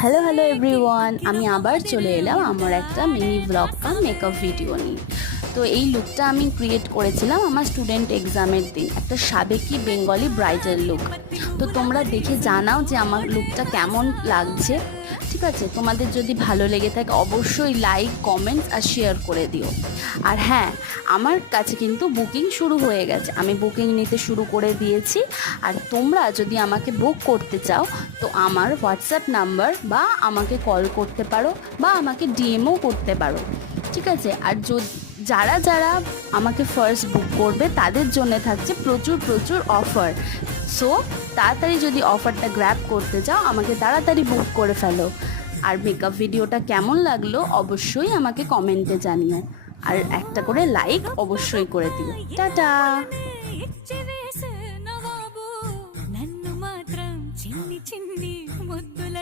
Hello hello everyone, আমি আবার চলে এলাম আমার একটা মিনি ব্লগ কাম মেকআপ ভিডিও নিয়ে। তো এই লুকটা আমি ক্রিয়েট করেছিলাম আমার স্টুডেন্ট এক্সামের দিন, একটা সাবেকি বেঙ্গলি ব্রাইডাল লুক। তো তোমরা দেখে জানাও যে আমার লুকটা কেমন লাগছে। ঠিক আছে, তোমাদের যদি ভালো লেগে থাকে অবশ্যই লাইক, কমেন্টস আর শেয়ার করে দিও। আর হ্যাঁ, আমার কাছে কিন্তু বুকিং শুরু হয়ে গেছে, আমি বুকিং নিতে শুরু করে দিয়েছি। আর তোমরা যদি আমাকে বুক করতে চাও তো আমার হোয়াটসঅ্যাপ নাম্বার বা আমাকে কল করতে পারো বা আমাকে ডিএমও করতে পারো। ঠিক আছে, আর যারা যারা আমাকে ফার্স্ট বুক করবে তাদের জন্য থাকছে প্রচুর প্রচুর অফার। সো তাড়াতাড়ি যদি অফারটা গ্র্যাব করতে চাও আমাকে তাড়াতাড়ি বুক করে ফেলো। আর মেকআপ ভিডিওটা কেমন লাগলো অবশ্যই আমাকে কমেন্টে জানিও, আর একটা করে লাইক অবশ্যই করে দিও। টাটা।